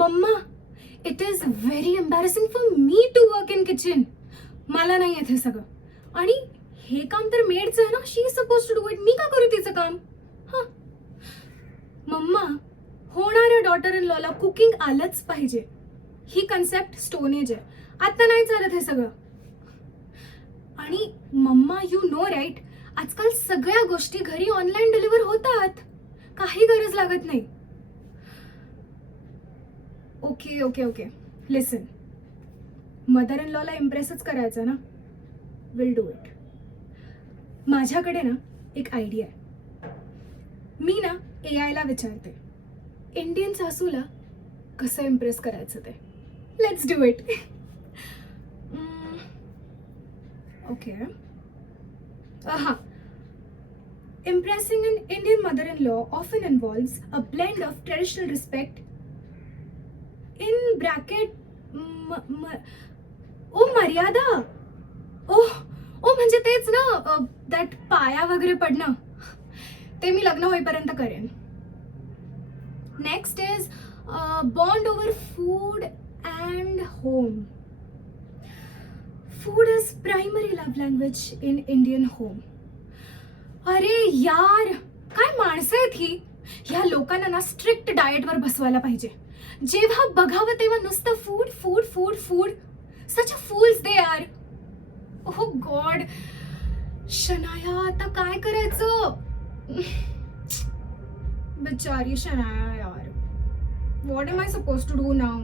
Mamma, it is very embarrassing for me to work in kitchen. मला नाही येत हे सगळं. आणि हे काम तर मेडचं आहे ना, she is suppose to do it. मी का करू तिचं काम? हा मम्मा, होणाऱ्या डॉटर इन लॉला कुकिंग आलंच पाहिजे, ही कन्सेप्ट स्टोन एज आहे. आता नाही चालत हे सगळं. आणि मम्मा, यू नो राईट, आजकाल सगळ्या गोष्टी घरी ऑनलाईन डिलिव्हर होतात. काही गरज लागत नाही. Okay okay okay, listen, mother in लॉला इम्प्रेसच करायचं ना, विल डू इट. माझ्याकडे ना एक आयडिया आहे. मी ना AI ला विचारते इंडियन सासूला कसं इम्प्रेस करायचं ते. Let's do it. ओके, हां. Impressing an Indian mother-in-law often involves a blend of traditional respect in bracket मर्यादा. ओ म्हणजे तेच ना, दॅट पाया वगैरे पडणं, ते मी लग्न होईपर्यंत करेन. Next is bond over food and home. Food is primary love language in Indian home. अरे यार, काय माणसं आहेत ही. ह्या लोकांना ना स्ट्रिक्ट डाएटवर बसवायला पाहिजे. जेव्हा बघावं तेव्हा नुसतं food food food food. Such a fools they are. Oh God, Shanaya, आता काय करायचं? बिचारी शनाया यार. What am I suppose to do now?